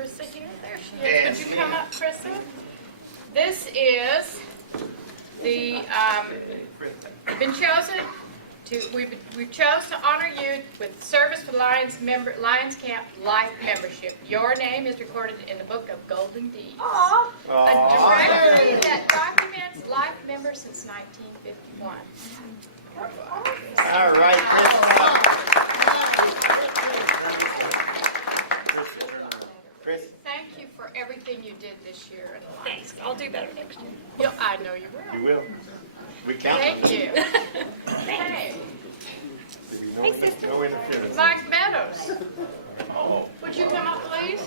Krissa here? There she is. Would you come up, Krissa? This is the, you've been chosen to, we chose to honor you with service for Lions Camp Life membership. Your name is recorded in the book of Golden Deeds. Aww. A directory that documents life members since 1951. All right, Chris. Thank you for everything you did this year in life. Thanks. I'll do better next year. I know you will. You will. We count. Thank you. Hey, No interference. Mike Meadows. Would you come up, please?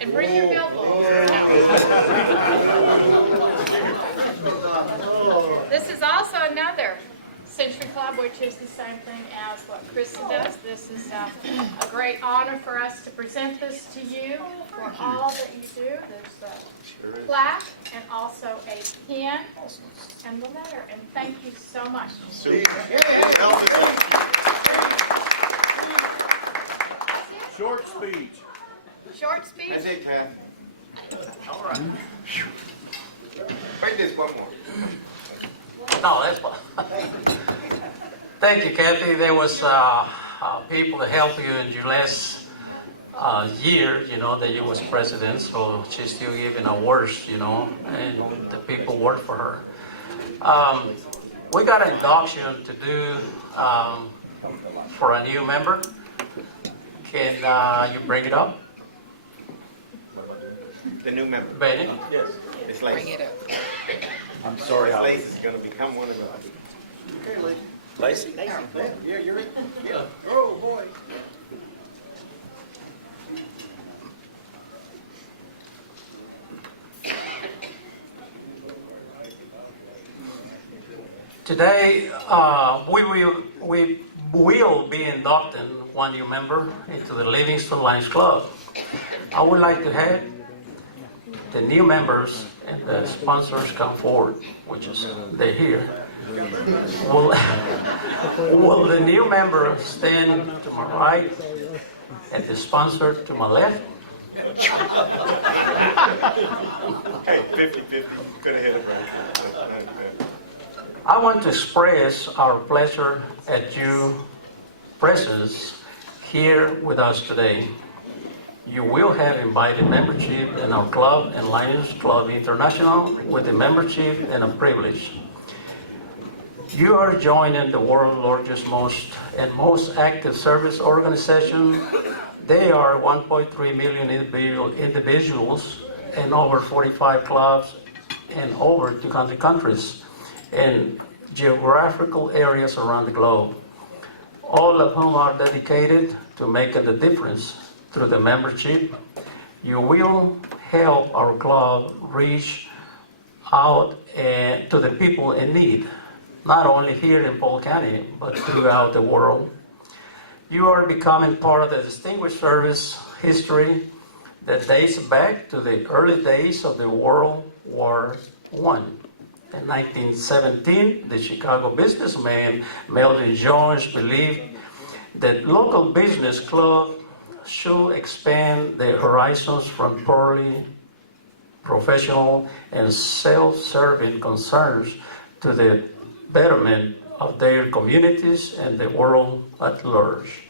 And bring your billboard. No. This is also another Century Club, which is the same thing as what Krissa does. This is a great honor for us to present this to you for all that you do. There's a plaque and also a pen and the letter. And thank you so much. Short speech. Short speech. That's it, Kath. All right. Wait this one more. No, that's fine. Thank you, Kathy. There was people to help you in your last year, that you was president, so she's still giving awards, and the people work for her. We got an induction to do for a new member. Can you bring it up? The new member. Benny? Yes. It's Lacey. Bring it up. I'm sorry, Lacey's going to become one of us. Okay, Lacey. Lacey? Yeah, you're in. Yeah. Oh, boy. Today, we will be inducting one new member into the Livingston Lions Club. I would like to have the new members and the sponsors come forward, which is they're here. Will the new member stand to my right and the sponsor to my left? Hey, 50-50. Could have hit it right. I want to express our pleasure at your presence here with us today. You will have invited membership in our club and Lions Club International with a membership and a privilege. You are joining the world's largest, most active service organization. They are 1.3 million individuals in over 45 clubs in over 200 countries and geographical areas around the globe, all of whom are dedicated to making a difference through the membership. You will help our club reach out to the people in need, not only here in Polk County, but throughout the world. You are becoming part of the distinguished service history that dates back to the early days of the World War I. In 1917, the Chicago businessman Melvin Jones believed that local business clubs should expand their horizons from purely professional and self-serving concerns to the betterment of their communities and the world at large.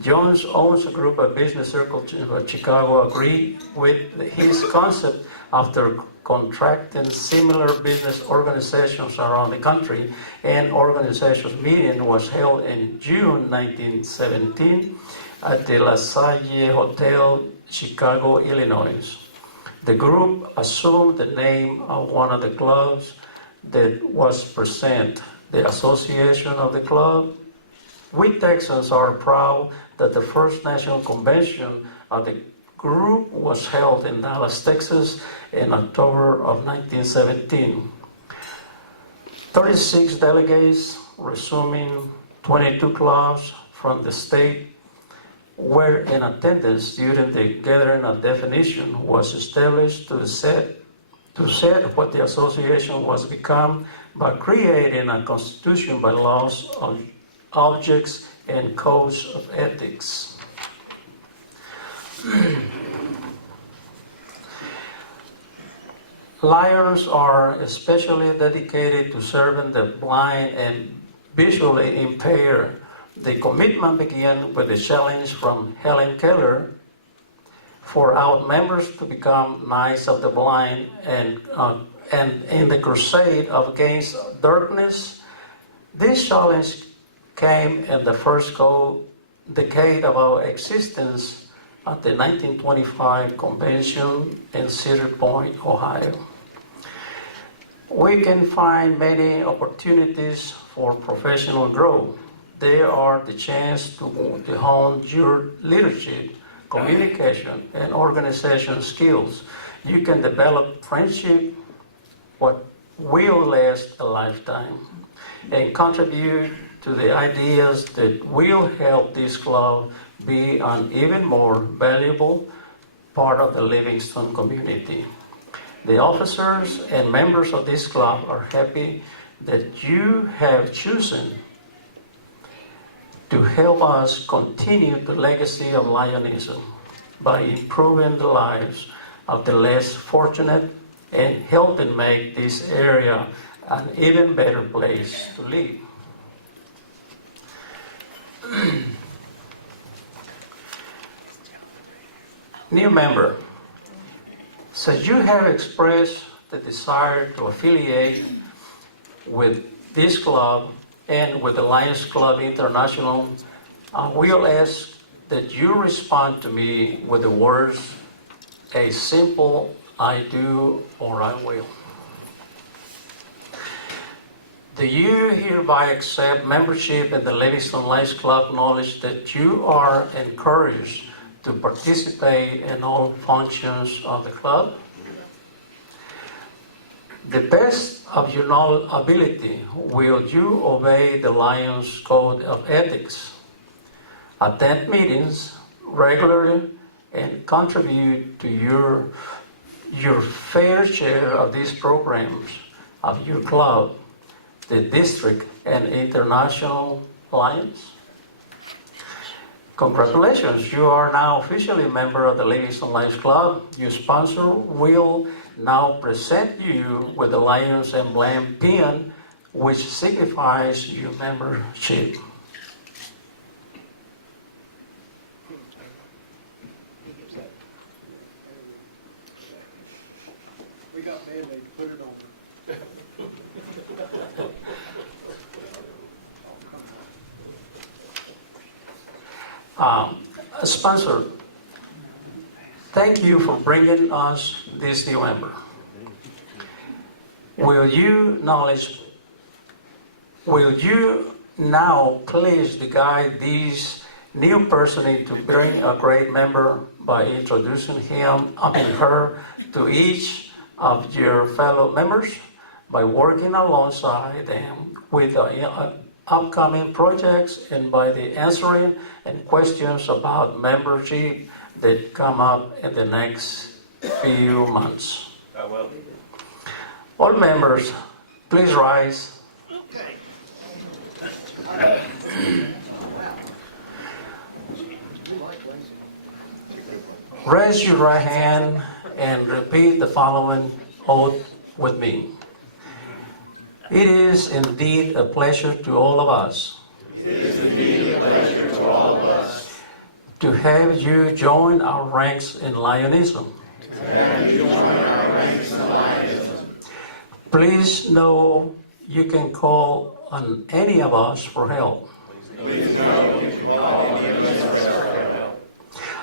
Jones owns a group of business circles in Chicago agreed with his concept after contracting similar business organizations around the country. An organization's meeting was held in June 1917 at the La Salle Hotel, Chicago, Illinois. The group assumed the name of one of the clubs that was present, the Association of the Club. We Texans are proud that the first national convention of the group was held in Dallas, Texas in October of 1917. 36 delegates, resuming 22 clubs from the state, were in attendance during the gathering. A definition was established to set what the association was become by creating a constitution by laws of objects and codes of ethics. Lions are especially dedicated to serving the blind and visually impaired. The commitment began with a challenge from Helen Keller for our members to become Knights of the Blind, and in the crusade against darkness, this challenge came in the first decade of our existence at the 1925 convention in Cedar Point, Ohio. We can find many opportunities for professional growth. There are the chance to hone your leadership, communication, and organization skills. You can develop friendship, what will last a lifetime, and contribute to the ideas that will help this club be an even more valuable part of the Livingston community. The officers and members of this club are happy that you have chosen to help us continue the legacy of Lionism by improving the lives of the less fortunate and helping make this area an even better place to live. New member, since you have expressed the desire to affiliate with this club and with the Lions Club International, I will ask that you respond to me with the words, a simple I do or I will. Do you hereby accept membership in the Livingston Lions Club, knowledge that you are encouraged to participate in all functions of the club? The best of your ability, will you obey the Lions Code of Ethics, attend meetings regularly, and contribute to your fair share of these programs of your club, the district and international Lions? Congratulations, you are now officially a member of the Livingston Lions Club. Your sponsor will now present you with the Lions emblem pin, which signifies your membership. We got Band-Aid, put it on. Sponsor, thank you for bringing us this new member. Will you now please guide this new person to bring a great member by introducing her to each of your fellow members by working alongside them with upcoming projects and by the answering and questions about membership that come up in the next few months. I will. All members, please rise. Raise your right hand and repeat the following oath with me. It is indeed a pleasure to all of us. It is indeed a pleasure to all of us to have you join our ranks in Lionism. to have you join our ranks in Lionism. Please know you can call on any of us for help. Please know you can call on any of us for help.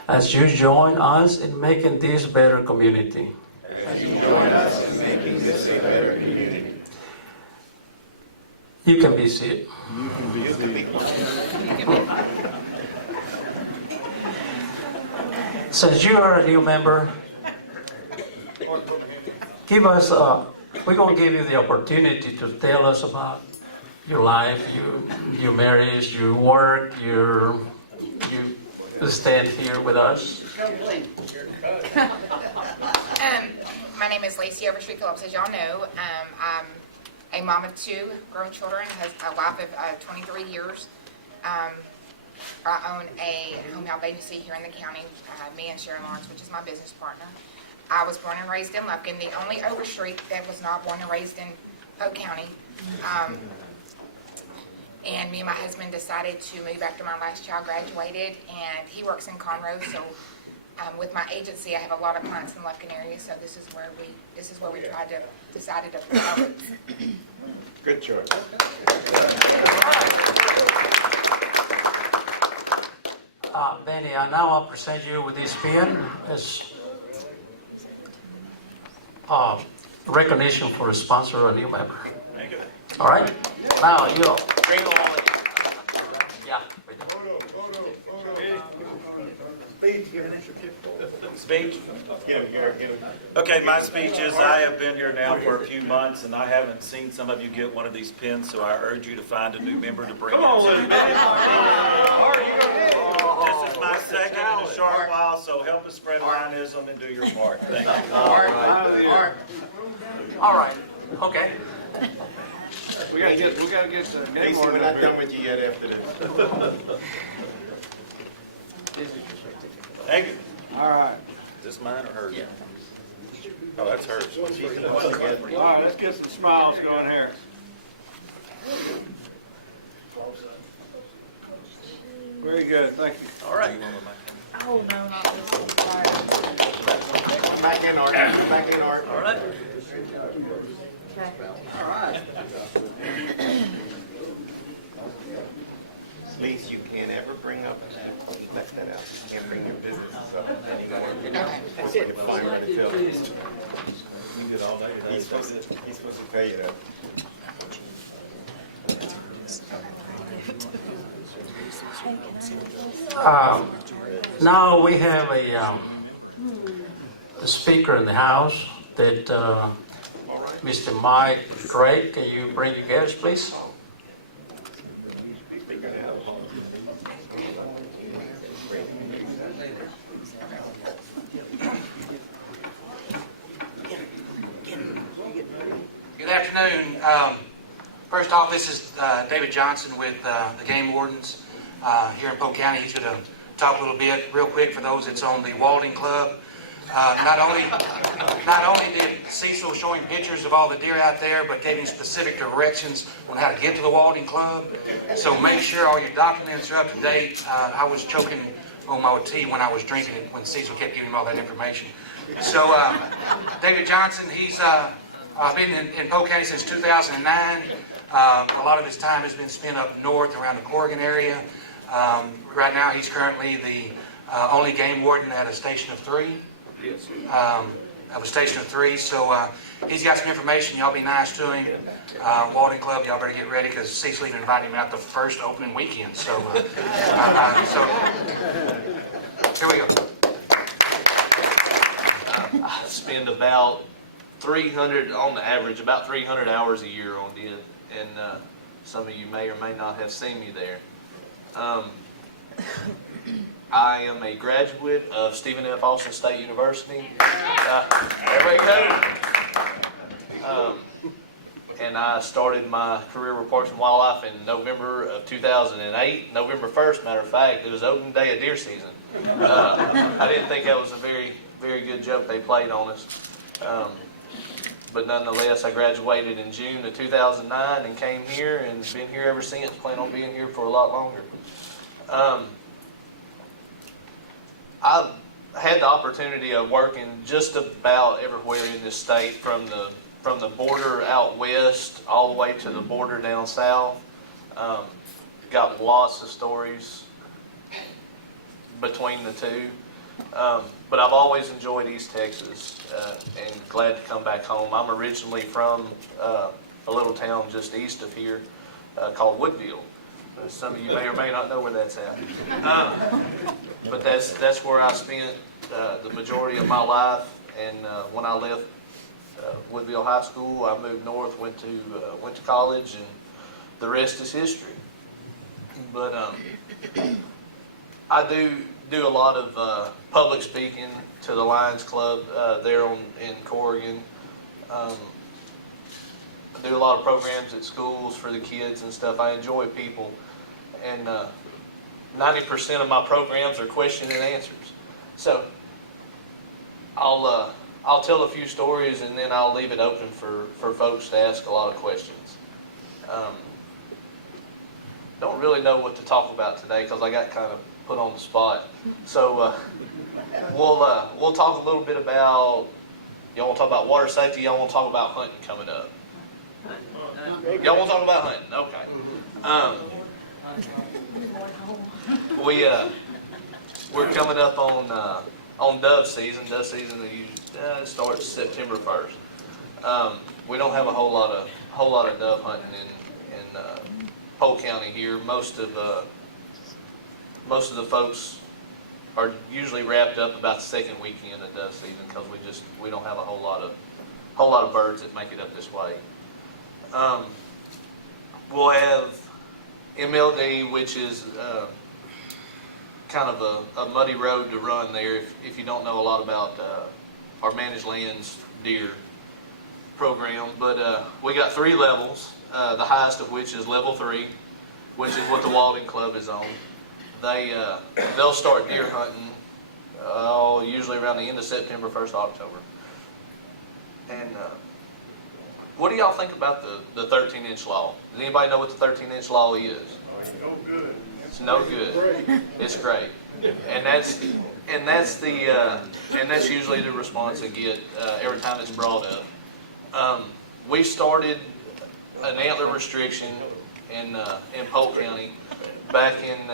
As you join us in making this better community. As you join us in making this a better community. You can be seated. You can be seated. Since you are a new member, we're going to give you the opportunity to tell us about your life, your marriage, your work, you stand here with us. My name is Lacey Overstreet Phillips, as y'all know. I'm a mom of 2 grown children, has a life of 23 years. I own a home health agency here in the county, me and Sharon Lawrence, which is my business partner. I was born and raised in Lufkin, the only Overstreet that was not born and raised in Polk County. And me and my husband decided to move after my last child graduated, and he works in Conroe, so with my agency, I have a lot of clients in the Lufkin area, so this is where we decided to promote. Good choice. Benny, now I'll present you with this pen as recognition for a sponsor or a new member. Thank you. All right? Now, you. Bring all in. Yeah. Speech? Get him. Okay, my speech is, I have been here now for a few months, and I haven't seen some of you get one of these pins, so I urge you to find a new member to bring in. This is my second in a short while, so help us spread Rhinoism and do your part. Thank you. All right. Okay. We gotta get the name Lacey, on we're it not up done here. with you yet after this. Thank you. All right. Is this mine or hers? Oh, that's hers. All right, let's get some smiles going here. Very good, thank you. All right. Oh, no, not this one. Back in art. Back in art. All right. Lacey, you can't ever bring up, left that out. You can't bring your business up anymore. That's it. He's supposed to tell you that. Now we have a speaker in the house that Mr. Mike Gray. Can you bring your guests, please? Good afternoon. First off, this is David Johnson with the Game Wardens here in Polk County. He's going to talk a little bit real quick for those that's on the Walding Club. Not only did Cecil show him pictures of all the deer out there, but gave him specific directions on how to get to the Walding Club. So make sure all your documents are up to date. I was choking on my tea when I was drinking it when Cecil kept giving him all that information. So David Johnson, he's been in Polk County since 2009. A lot of his time has been spent up north around the Corrigan area. Right now he's currently the only game warden at a station of 3. Yes. Of a station of 3, so he's got some information. Y'all be nice to him. Walding Club, y'all better get ready because Cecil even invited him out the first opening weekend. So, so here we go. I spend about 300, on the average, about 300 hours a year on it, and some of you may or may not have seen me there. I am a graduate of Stephen F. Austin State University. There we go. And I started my career with Parks and Wildlife in November of 2008. November 1st, matter of fact, it was opening day of deer season. I didn't think that was a very, very good joke they played on us. But nonetheless, I graduated in June of 2009 and came here and been here ever since. Plan on being here for a lot longer. I've had the opportunity of working just about everywhere in this state, from the border out west all the way to the border down south. Got lots of stories between the two. But I've always enjoyed East Texas and glad to come back home. I'm originally from a little town just east of here called Woodville. Some of you may or may not know where that's at. But that's where I spent the majority of my life. And when I left Woodville High School, I moved north, went to college, and the rest is history. But I do a lot of public speaking to the Lions Club there in Corrigan. I do a lot of programs at schools for the kids and stuff. I enjoy people, and 90% of my programs are question and answers. So I'll I'll tell a few stories and then I'll leave it open for folks to ask a lot of questions. Don't really know what to talk about today because I got kind of put on the spot. So we'll talk a little bit about, y'all want to talk about water safety, y'all want to talk about hunting coming up? Y'all want to talk about hunting? Okay. We're coming up on dove season. Dove season starts September 1st. We don't have a whole lot of dove hunting in Polk County here. Most of the folks are usually wrapped up about the second weekend of dove season because we don't have a whole lot of birds that make it up this way. We'll have MLD, which is kind of a muddy road to run there if you don't know a lot about our managed lands deer program. But we got 3 levels, the highest of which is level 3, which is what the Walding Club is on. They'll start deer hunting usually around the end of September, 1st October. And what do y'all think about the 13-inch law? Does anybody know what the 13-inch law is? No good. It's no good. It's great. And that's usually the response I get every time it's brought up. We started an antler restriction in Polk County back in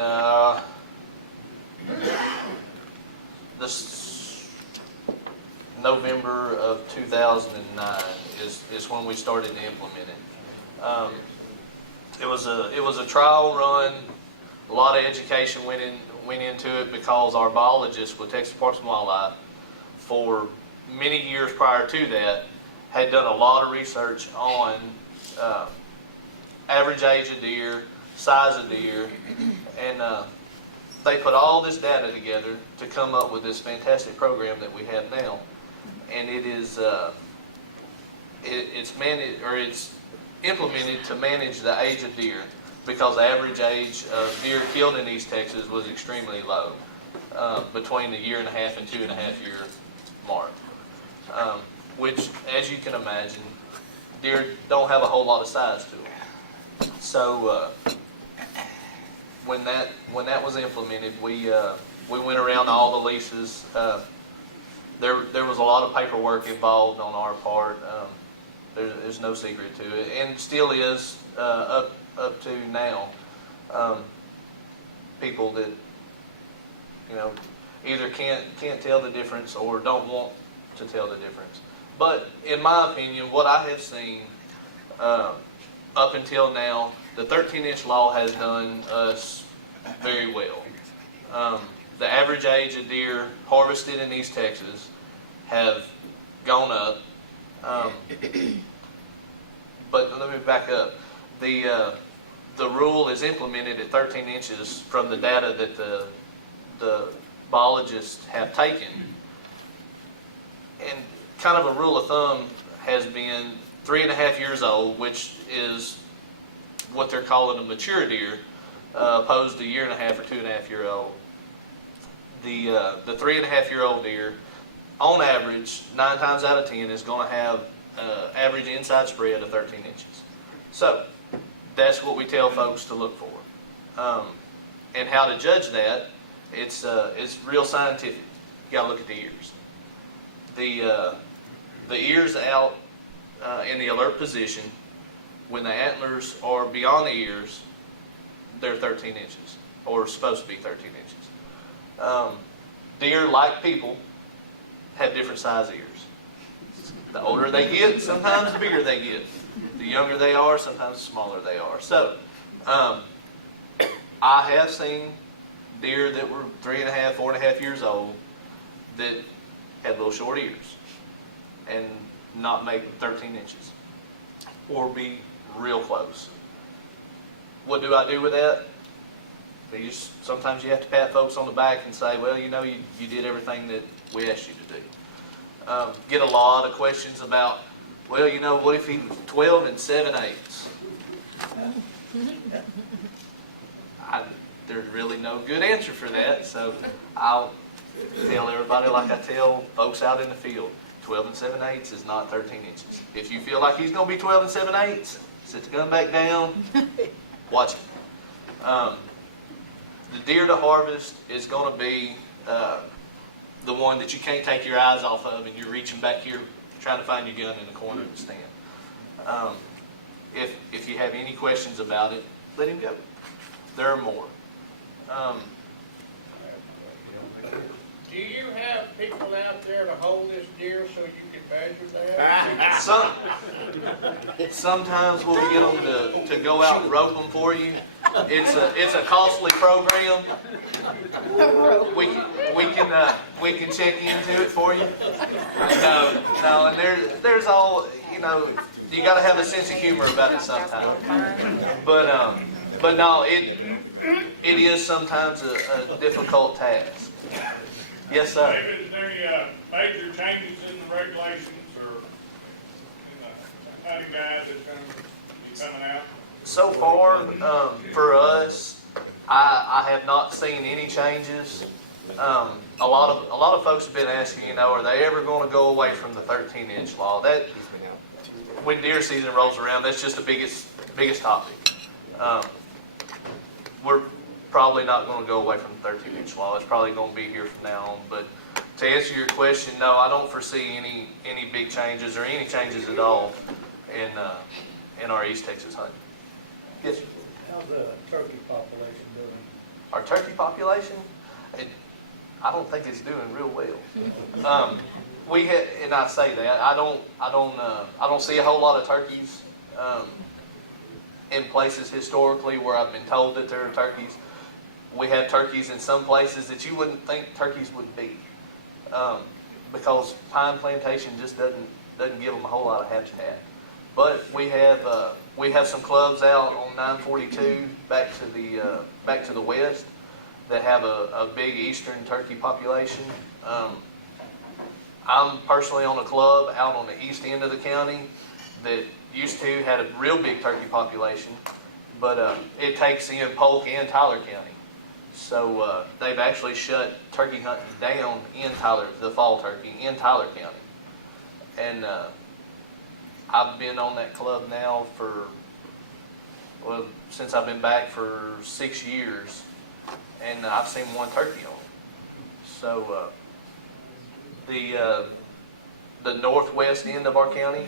November of 2009 is when we started to implement it. It was a trial run. A lot of education went into it because our biologists with Texas Parks and Wildlife, for many years prior to that, had done a lot of research on average age of deer, size of deer, and they put all this data together to come up with this fantastic program that we have now. And it is it's implemented to manage the age of deer, because the average age of deer killed in East Texas was extremely low, between the 1.5 and 2.5 year mark, which, as you can imagine, deer don't have a whole lot of size to them. So when that was implemented, we went around all the leases. There was a lot of paperwork involved on our part. There's no secret to it, and still is up to now. People that either can't tell the difference or don't want to tell the difference. But in my opinion, what I have seen up until now, the 13-inch law has done us very well. The average age of deer harvested in East Texas have gone up. But let me back up. The rule is implemented at 13 inches from the data that the biologists have taken. And kind of a rule of thumb has been 3.5 years old, which is what they're calling a mature deer, opposed to 1.5 or 2.5 year old. The 3.5 year old deer, on average, 9 times out of 10 is going to have average inside spread of 13 inches. So that's what we tell folks to look for. And how to judge that, it's real scientific. You got to look at the ears. The ears out in the alert position, when the antlers are beyond the ears, they're 13 inches, or supposed to be 13 inches. Deer, like people, have different size ears. The older they get, sometimes the bigger they get. The younger they are, sometimes the smaller they are. So, I have seen deer that were 3.5, 4.5 years old that had little short ears and not make 13 inches or be real close. What do I do with that? Sometimes you have to pat folks on the back and say, well, you did everything that we asked you to do. Get a lot of questions about, well, what if he was 12 and 7/8? There's really no good answer for that, so I'll tell everybody like I tell folks out in the field. 12 7/8 is not 13 inches. If you feel like he's going to be 12 7/8, sit the gun back down, watch it. The deer to harvest is going to be the one that you can't take your eyes off of, and you're reaching back here trying to find your gun in the corner of the stand. If you have any questions about it, let him go. There are more. Do you have people out there to hold this deer so you can measure that? Sometimes we'll get them to go out and rope them for you. It's a costly program. We can check into it for you. No, and there's all, you got to have a sense of humor about it sometimes. But no, it is sometimes a difficult task. Yes, sir. David, is there any major changes in the regulations or hunting guides that's going to be coming out? So far, for us, I have not seen any changes. A lot of folks have been asking, are they ever going to go away from the 13-inch law? That when deer season rolls around, that's just the biggest topic. We're probably not going to go away from the 13-inch law. It's probably going to be here from now on. But to answer your question, no, I don't foresee any big changes or any changes at all in our East Texas hunting. Yes, sir. How's the turkey population doing? Our turkey population, I don't think it's doing real well. And I say that I don't see a whole lot of turkeys in places historically where I've been told that there are turkeys. We have turkeys in some places that you wouldn't think turkeys would be, because pine plantation just doesn't give them a whole lot of habitat. But we have some clubs out on 942 back to the west that have a big eastern turkey population. I'm personally on a club out on the east end of the county that used to had a real big turkey population, but it takes in Polk and Tyler County. So they've actually shut turkey hunting down in the fall turkey in Tyler County. And I've been on that club now since I've been back for 6 years, and I've seen one turkey on it. So the northwest end of our county,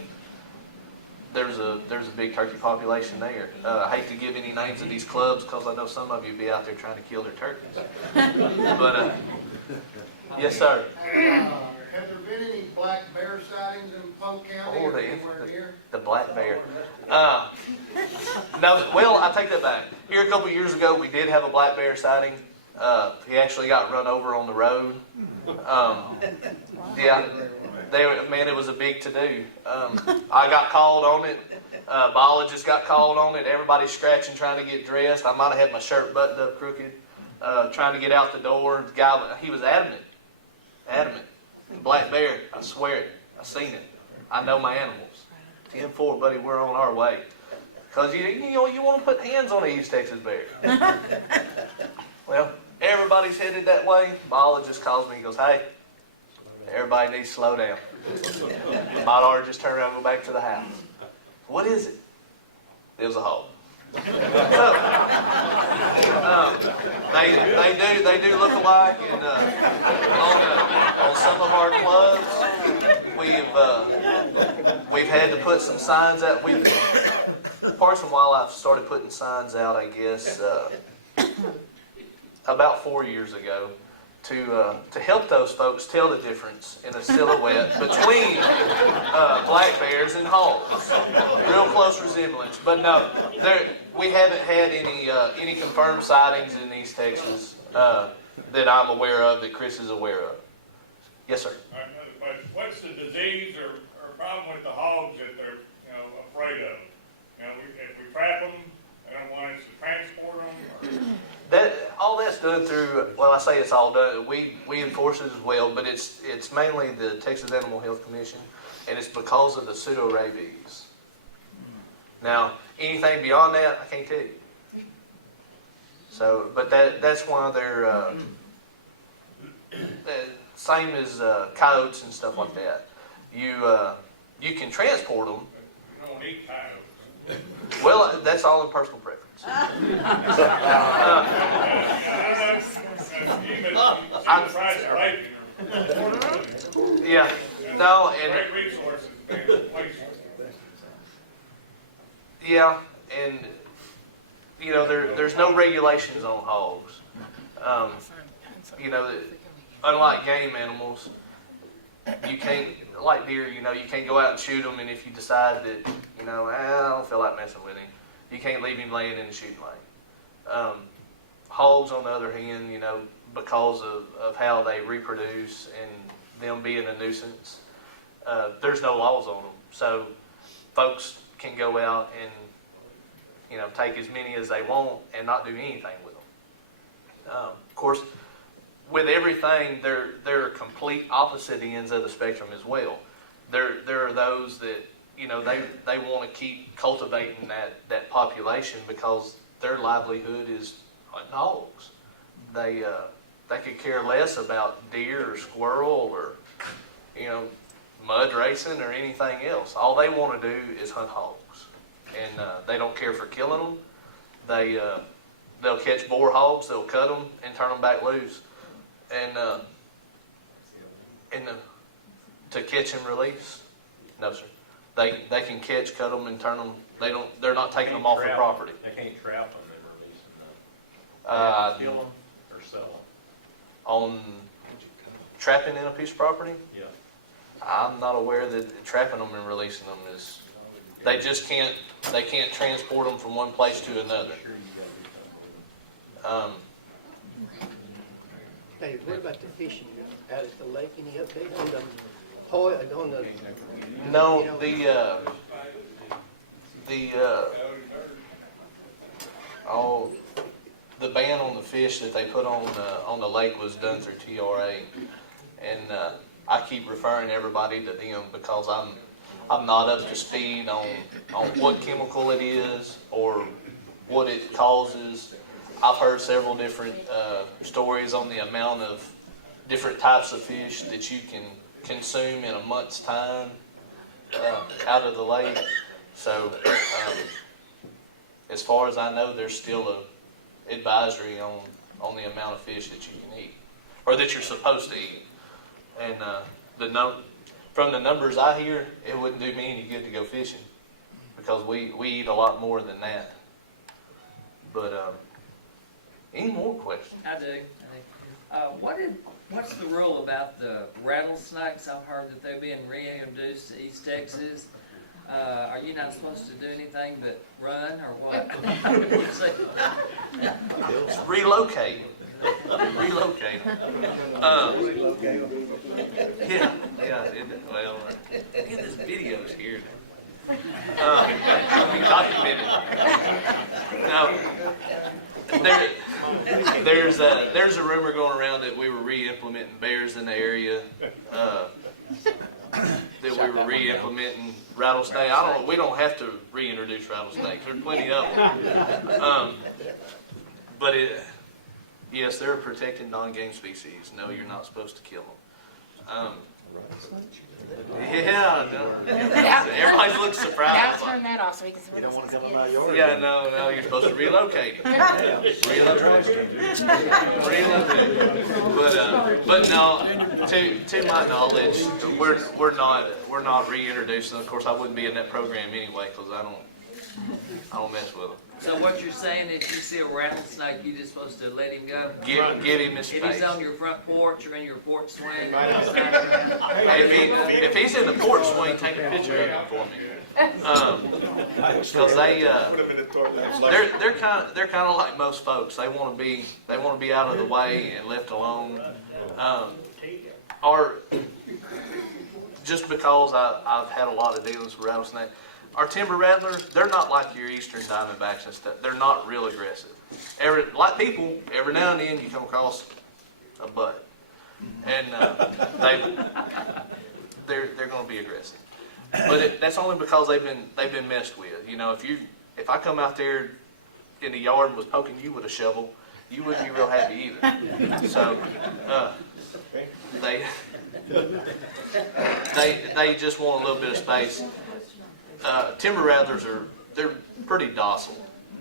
there's a big turkey population there. I hate to give any names of these clubs because I know some of you be out there trying to kill their turkeys. But yes, sir. Have there been any black bear sightings in Polk County or anywhere near? The black bear. No, well, I take that back. Here a couple of years ago, we did have a black bear sighting. He actually got run over on the road. Yeah, it was a big to-do. I got called on it. Biologist got called on it. Everybody's scratching, trying to get dressed. I might have had my shirt buttoned up crooked, trying to get out the door. The guy, he was adamant. Black bear, I swear it. I seen it. I know my animals. 10-4, buddy, we're on our way. Because you want to put hands on the East Texas bear. Well, everybody's headed that way. Biologist calls me and goes, hey, everybody needs to slow down. Might ought to just turn around and go back to the house. What is it? It was a hole. They do look alike, and on some of our clubs, we've had to put some signs out. Parks and Wildlife started putting signs out, I guess, about 4 years ago, to help those folks tell the difference in a silhouette between black bears and hogs. Real close resemblance. But no, we haven't had any confirmed sightings in East Texas that I'm aware of, that Chris is aware of. Yes, sir. Another question. What's the disease or problem with the hogs that they're afraid of? If we trap them, they don't want us to transport them? All that's done through, well, I say it's all done. We enforce it as well, but it's mainly the Texas Animal Health Commission, and it's because of the pseudo-rabies. Now, anything beyond that, I can't tell you. So, but that's one of their, same as coyotes and stuff like that. you can transport them. You don't eat coyotes. Well, that's all in personal preference. Yeah, no, and Great resources, man, waste. yeah, and you know there's no regulations on hogs. You know, unlike game animals, you can't, like deer, you know, you can't go out and shoot them, and if you decide that, you know, I don't feel like messing with him, you can't leave him laying in the shooting lane. Hogs, on the other hand, you know, because of how they reproduce and them being a nuisance, there's no laws on them. So folks can go out and, you know, take as many as they want and not do anything with them. Of course, with everything, there are complete opposite ends of the spectrum as well. There are those that, you know, they want to keep cultivating that population because their livelihood is hunting hogs. They could care less about deer or squirrel or, you know, mud racing or anything else. All they want to do is hunt hogs, and they don't care for killing them. They'll catch boar hogs, they'll cut them and turn them back loose. And to catch and release, no sir. They can catch, cut them, and turn them. They're not taking them off the property. They can't trap them and release them. Kill them or sell them. On trapping in a piece of property, Yeah. I'm not aware that trapping them and releasing them is. They just can't. They can't transport them from one place to another. Hey, what about the fishing out at the lake? Any update on the poi, on the? No, the ban on the fish that they put on the lake was done through TRA, and I keep referring everybody to them because I'm not up to speed on what chemical it is or what it causes. I've heard several different stories on the amount of different types of fish that you can consume in a month's time out of the lake. So as far as I know, there's still a advisory on the amount of fish that you can eat or that you're supposed to eat. And from the numbers I hear, it wouldn't do me any good to go fishing because we eat a lot more than that. But any more questions? I do. What's the rule about the rattlesnakes? I've heard that they're being reintroduced to East Texas. Are you not supposed to do anything but run or what? Relocate. Relocate. Yeah. Well, look at this videos here. Documented. No, there's a rumor going around that we were re-implementing bears in the area. That we were re-implementing rattlesnake. I don't know. We don't have to reintroduce rattlesnakes. There's plenty of them. But yes, they're a protected non-game species. No, you're not supposed to kill them. Yeah, no. Everybody looks surprised. Now turn that off so we can see what Don't this want is. to come in my yard. Yeah, no, you're supposed to relocate him. Relocate. But no, to my knowledge, we're not reintroducing. Of course, I wouldn't be in that program anyway because I don't mess with them. So what you're saying is you see a rattlesnake, you're just supposed to let him go? Give him his space. If he's on your front porch or in your porch swing? If he's in the porch swing, take a picture of him for me. Because they're kind of like most folks. They want to be out of the way and left alone. Or just because I've had a lot of dealings with rattlesnakes. Our timber rattlers, they're not like your eastern diamondbacks and stuff. They're not real aggressive. Like people, every now and then you come across a butt, and they're going to be aggressive. But that's only because they've been messed with. You know, if I come out there in the yard and was poking you with a shovel, you wouldn't be real happy either. So they they just want a little bit of space. Timber rattlers they're pretty docile.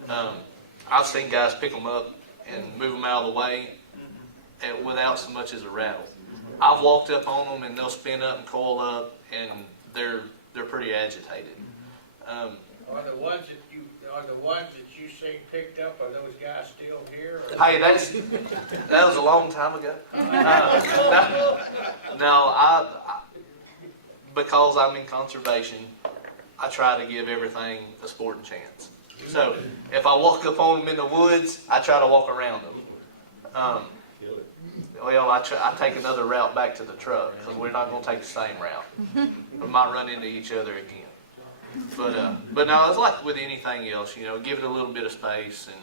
I've seen guys pick them up and move them out of the way and without so much as a rattle. I've walked up on them and they'll spin up and coil up, and they're pretty agitated. Are the ones that you seen picked up, are those guys still here? Hey, that was a long time ago. No, because I'm in conservation, I try to give everything a sporting chance. So if I walk up on them in the woods, I try to walk around them. Well, I take another route back to the truck because we're not going to take the same route. We might run into each other again. But no, it's like with anything else, give it a little bit of space and.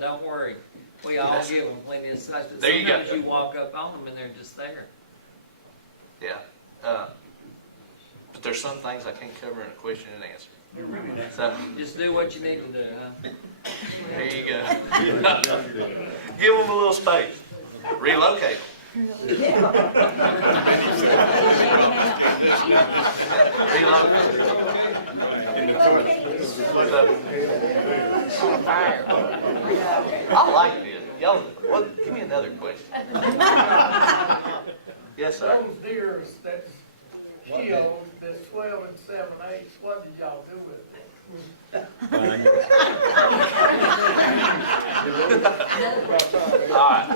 Don't worry, we all give them plenty of space. But There you go. sometimes you walk up on them and they're just there. Yeah. But there's some things I can't cover in a question and answer. So Just do what you need to do, huh? there you go. Give them a little space. Relocate them. I like this. Y'all, give me another question. Yes, sir. Those deers that killed, that's 12 and 7/8, what did y'all do with them? All right.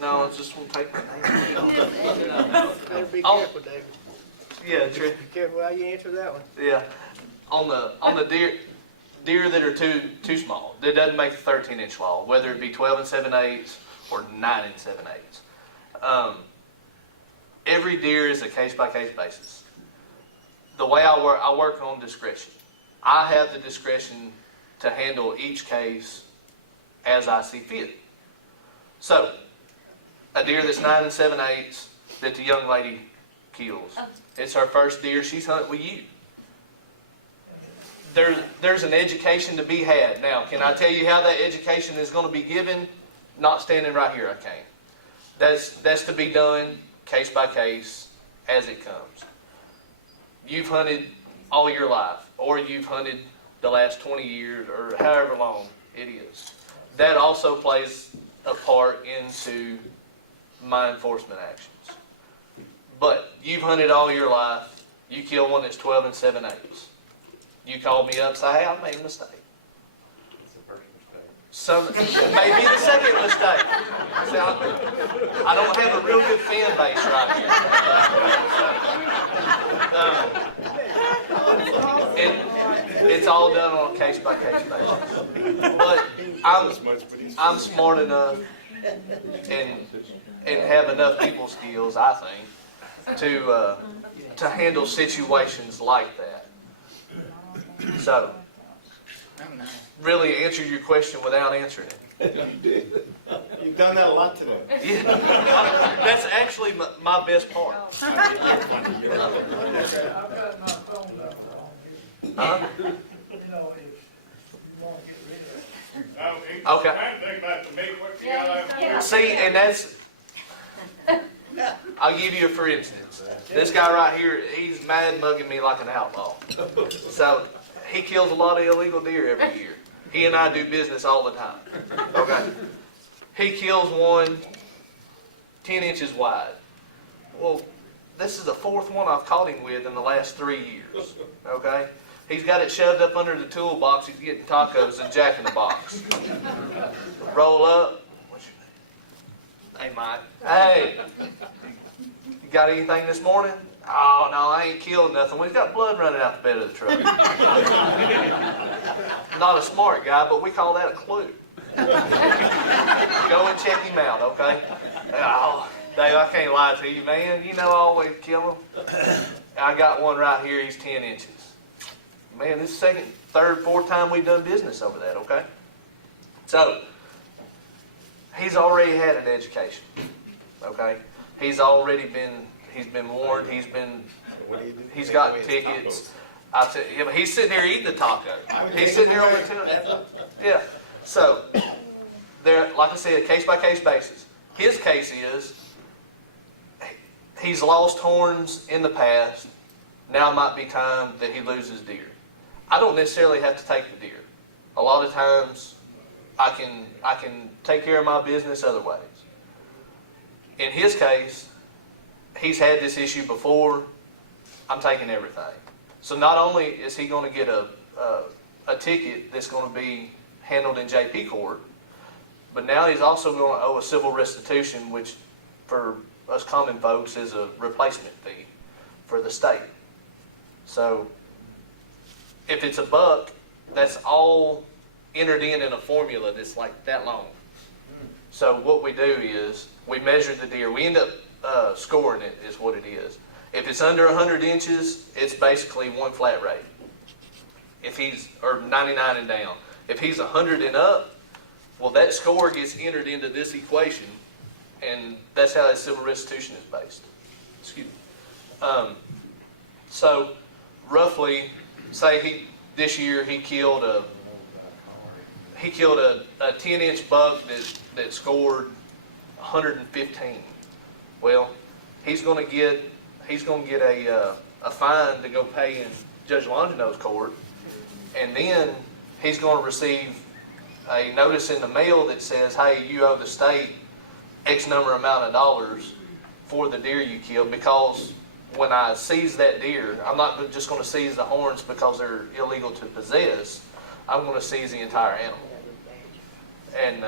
No, it's just one paper. Better be careful, David. Yeah, true. Be careful how you answer that one. Yeah. On the deer that are too small, that doesn't make the 13-inch law, whether it be 12 and 7/8 or 9 and 7/8. Every deer is a case-by-case basis. The way I work on discretion. I have the discretion to handle each case as I see fit. So, a deer that's 9 and 7/8 that the young lady kills. It's her first deer she's hunting with you. There's an education to be had. Now, can I tell you how that education is going to be given? Not standing right here, I can't. That's to be done case by case as it comes. You've hunted all your life, or you've hunted the last 20 years, or however long it is. That also plays a part into my enforcement actions. But you've hunted all your life. You kill one that's 12 and 7/8. You call me up and say, hey, I made a mistake. Maybe the second mistake. See, I don't have a real good fan base right here. It's all done on a case-by-case basis. But I'm smart enough and have enough people skills, I think, to handle situations like that. So, really answer your question without answering it. You did. You've done that a lot today. Yeah. That's actually my best part. I've got my phone number on here. Huh? You know, if you want to get rid of it. Okay. Trying to think about the meat, what you got out. See, and that's, I'll give you a for instance. This guy right here, he's mad mugging me like an outlaw. So, he kills a lot of illegal deer every year. He and I do business all the time. Okay? He kills one 10 inches wide. Well, this is the fourth one I've caught him with in the last 3 years. Okay? He's got it shoved up under the toolbox. He's getting tacos and Jack in the Box. Roll up. What's your name? Hey, Mike. Hey. You got anything this morning? Oh, no, I ain't killed nothing. We've got blood running out the bed of the truck. Not a smart guy, but we call that a clue. Go and check him out, okay? Oh, Dave, I can't lie to you, man. You know I always kill him. I got one right here. He's 10 inches. Man, this is the second, third, fourth time we've done business over that, okay? So, he's already had an education, okay? He's been warned, he's got tickets. He's sitting here eating the taco. He's sitting here on the tail. Yeah. So, there, like I said, case by case basis. His case is, he's lost horns in the past. Now might be time that he loses deer. I don't necessarily have to take the deer. A lot of times, I can take care of my business other ways. In his case, he's had this issue before. I'm taking everything. So not only is he going to get a ticket that's going to be handled in JP court, but now he's also going to owe a civil restitution, which for us common folks is a replacement fee for the state. So if it's a buck, that's all entered in a formula that's like that long. So what we do is we measure the deer. We end up scoring it is what it is. If it's under 100 inches, it's basically one flat rate. If he's, or 99 and down. If he's 100 and up, well, that score gets entered into this equation, and that's how his civil restitution is based. Excuse me. So roughly, say this year he killed a 10-inch buck that scored 115. Well, he's going to get a fine to go pay in Judge Longino's court, and then he's going to receive a notice in the mail that says, hey, you owe the state X number amount of dollars for the deer you killed, because when I seize that deer, I'm not just going to seize the horns because they're illegal to possess. I'm going to seize the entire animal. And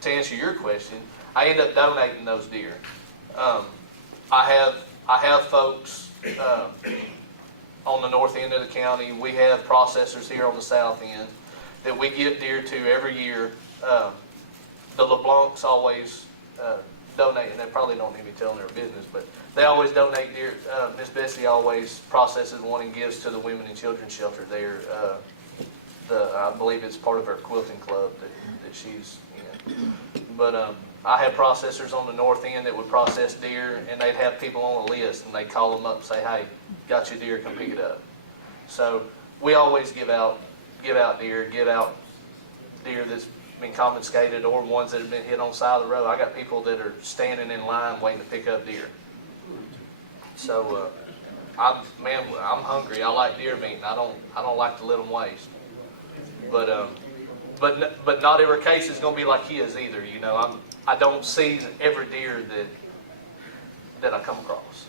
to answer your question, I end up donating those deer. I have folks on the north end of the county. We have processors here on the south end that we give deer to every year. The LeBlancs always donate, and they probably don't need me telling their business, but they always donate deer. Miss Bessie always processes one and gives to the Women and Children's Shelter there. I believe it's part of her quilting club that she's in. But I have processors on the north end that would process deer, and they'd have people on a list, and they'd call them up and say, hey, got your deer, come pick it up. So we always give out deer that's been confiscated, or ones that have been hit on the side of the road. I got people that are standing in line waiting to pick up deer. So I'm hungry. I like deer meat, and I don't like to let them waste. But not every case is going to be like his either. You know, I don't seize every deer that I come across.